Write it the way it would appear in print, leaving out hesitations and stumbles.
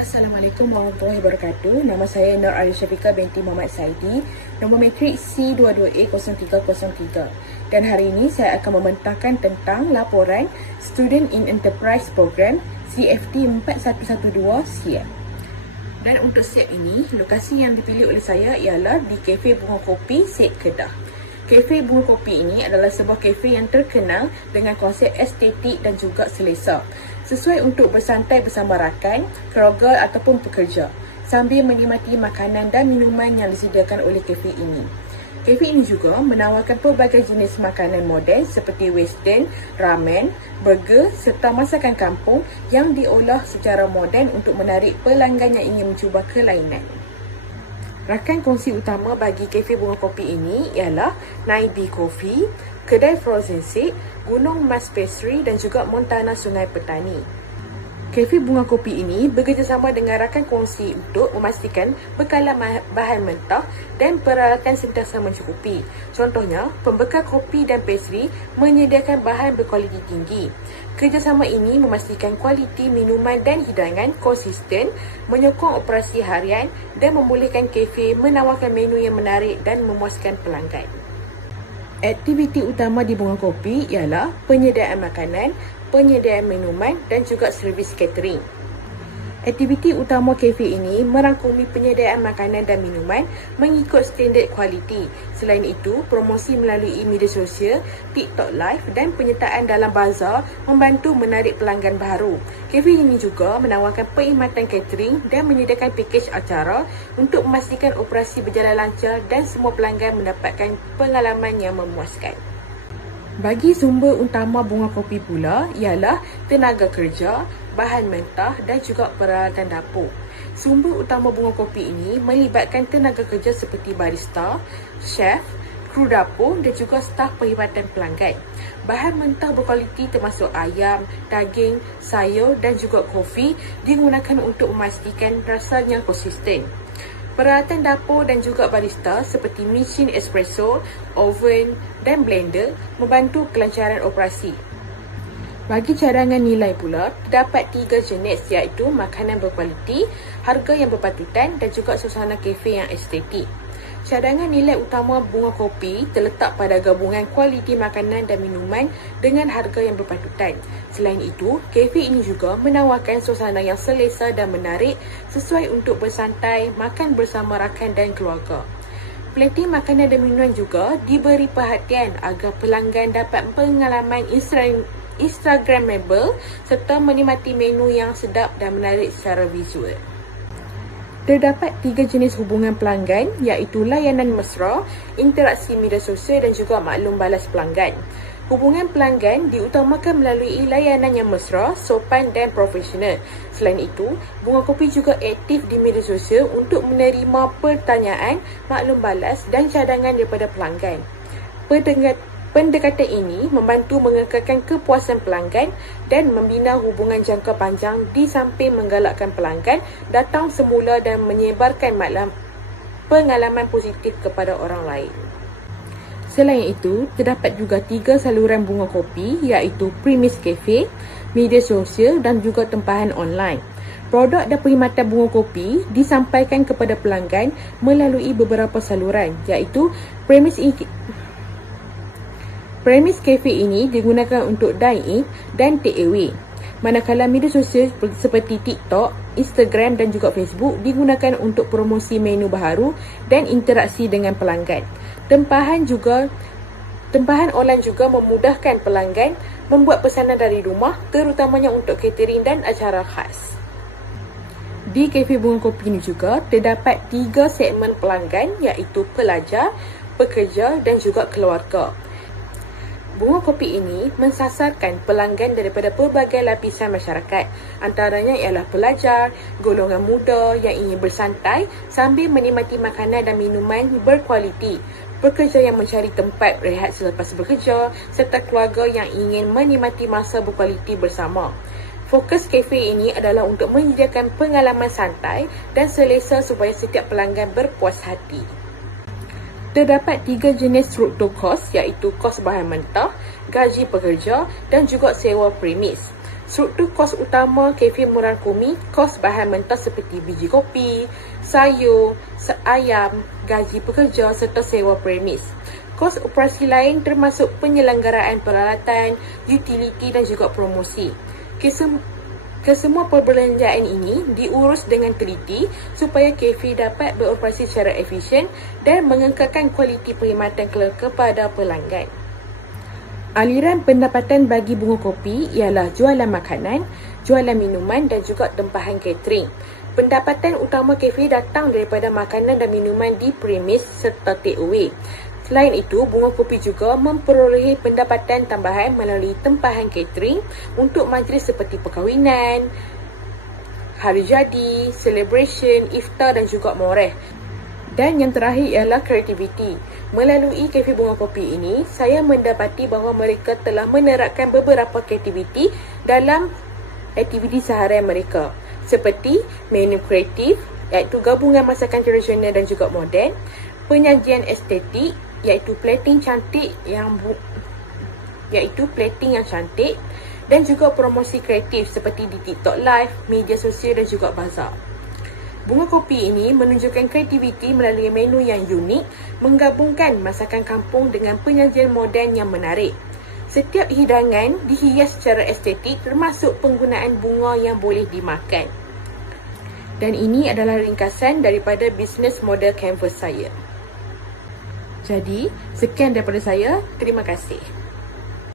Assalamualaikum warahmatullahi wabarakatuh. Nama saya Nur Ali Syafiqah binti Muhammad Saidi, nombor matrik C22A0303. Dan hari ini saya akan membentangkan tentang laporan Student in Enterprise Program CFT 4112 SIAP. Dan untuk SIAP ini, lokasi yang dipilih oleh saya ialah di Kafe Bunga Kopi, Syed Kedah. Kafe Bunga Kopi ini adalah sebuah kafe yang terkenal dengan konsep estetik dan juga selesa, sesuai untuk bersantai bersama rakan, keluarga ataupun pekerja, sambil menikmati makanan dan minuman yang disediakan oleh kafe ini. Kafe ini juga menawarkan pelbagai jenis makanan moden seperti western, ramen, burger serta masakan kampung yang diolah secara moden untuk menarik pelanggan yang ingin mencuba kelainan. Rakan kongsi utama bagi Kafe Bunga Kopi ini ialah Naibi Coffee, Kedai Frozen Seed, Gunung Mas Pastry dan juga Montana Sungai Petani. Kafe Bunga Kopi ini bekerjasama dengan rakan kongsi untuk memastikan bekalan bahan mentah dan peralatan sentiasa mencukupi. Contohnya, pembekal kopi dan pastry menyediakan bahan berkualiti tinggi. Kerjasama ini memastikan kualiti minuman dan hidangan konsisten, menyokong operasi harian dan membolehkan kafe menawarkan menu yang menarik dan memuaskan pelanggan. Aktiviti utama di Bunga Kopi ialah penyediaan makanan, penyediaan minuman dan juga servis catering. Aktiviti utama kafe ini merangkumi penyediaan makanan dan minuman mengikut standard kualiti. Selain itu, promosi melalui media sosial, TikTok Live dan penyertaan dalam bazar membantu menarik pelanggan baru. Kafe ini juga menawarkan perkhidmatan catering dan menyediakan pakej acara untuk memastikan operasi berjalan lancar dan semua pelanggan mendapatkan pengalaman yang memuaskan. Bagi sumber utama Bunga Kopi pula ialah tenaga kerja, bahan mentah dan juga peralatan dapur. Sumber utama Bunga Kopi ini melibatkan tenaga kerja seperti barista, chef, kru dapur dan juga staf perkhidmatan pelanggan. Bahan mentah berkualiti termasuk ayam, daging, sayur dan juga kopi digunakan untuk memastikan rasanya konsisten. Peralatan dapur dan juga barista seperti mesin espresso, oven dan blender membantu kelancaran operasi. Bagi cadangan nilai pula, terdapat 3 jenis iaitu makanan berkualiti, harga yang berpatutan dan juga suasana kafe yang estetik. Cadangan nilai utama Bunga Kopi terletak pada gabungan kualiti makanan dan minuman dengan harga yang berpatutan. Selain itu, kafe ini juga menawarkan suasana yang selesa dan menarik sesuai untuk bersantai, makan bersama rakan dan keluarga. Plating makanan dan minuman juga diberi perhatian agar pelanggan dapat pengalaman Instagramable serta menikmati menu yang sedap dan menarik secara visual. Terdapat 3 jenis hubungan pelanggan iaitu layanan mesra, interaksi media sosial dan juga maklum balas pelanggan. Hubungan pelanggan diutamakan melalui layanan yang mesra, sopan dan profesional. Selain itu, Bunga Kopi juga aktif di media sosial untuk menerima pertanyaan, maklum balas dan cadangan daripada pelanggan. Pendekatan ini membantu mengekalkan kepuasan pelanggan dan membina hubungan jangka panjang di samping menggalakkan pelanggan datang semula dan menyebarkan pengalaman positif kepada orang lain. Selain itu, terdapat juga 3 saluran Bunga Kopi iaitu Premis Cafe, media sosial dan juga tempahan online. Produk dan perkhidmatan Bunga Kopi disampaikan kepada pelanggan melalui beberapa saluran iaitu Premis Cafe ini digunakan untuk dine-in dan take away. Manakala media sosial seperti TikTok, Instagram dan juga Facebook digunakan untuk promosi menu baharu dan interaksi dengan pelanggan. Tempahan online juga memudahkan pelanggan membuat pesanan dari rumah, terutamanya untuk catering dan acara khas. Di Kafe Bunga Kopi ini juga terdapat 3 segmen pelanggan iaitu pelajar, pekerja dan juga keluarga. Bunga Kopi ini mensasarkan pelanggan daripada pelbagai lapisan masyarakat. Antaranya ialah pelajar, golongan muda yang ingin bersantai sambil menikmati makanan dan minuman berkualiti, pekerja yang mencari tempat rehat selepas bekerja, serta keluarga yang ingin menikmati masa berkualiti bersama. Fokus kafe ini adalah untuk menyediakan pengalaman santai dan selesa supaya setiap pelanggan berpuas hati. Terdapat 3 jenis struktur kos iaitu kos bahan mentah, gaji pekerja dan juga sewa premis. Struktur kos utama kafe Murarkumi, kos bahan mentah seperti biji kopi, sayur, ayam, gaji pekerja serta sewa premis. Kos operasi lain termasuk penyelenggaraan peralatan, utiliti dan juga promosi. Kesemua perbelanjaan ini diurus dengan teliti supaya kafe dapat beroperasi secara efisien dan mengekalkan kualiti perkhidmatan kepada pelanggan. Aliran pendapatan bagi bunga kopi ialah jualan makanan, jualan minuman dan juga tempahan catering. Pendapatan utama kafe datang daripada makanan dan minuman di premis serta take away. Selain itu, bunga kopi juga memperolehi pendapatan tambahan melalui tempahan catering untuk majlis seperti perkahwinan, hari jadi, celebration, iftar dan juga moreh. Dan yang terakhir ialah kreativiti. Melalui kafe bunga kopi ini, saya mendapati bahawa mereka telah menerapkan beberapa kreativiti dalam aktiviti seharian mereka. Seperti menu kreatif, iaitu gabungan masakan tradisional dan juga moden, penyajian estetik, iaitu plating yang cantik dan juga promosi kreatif seperti di TikTok Live, media sosial dan juga bazar. Bunga kopi ini menunjukkan kreativiti melalui menu yang unik, menggabungkan masakan kampung dengan penyajian moden yang menarik. Setiap hidangan dihias secara estetik termasuk penggunaan bunga yang boleh dimakan. Dan ini adalah ringkasan daripada bisnes model canvas saya. Jadi, sekian daripada saya. Terima kasih.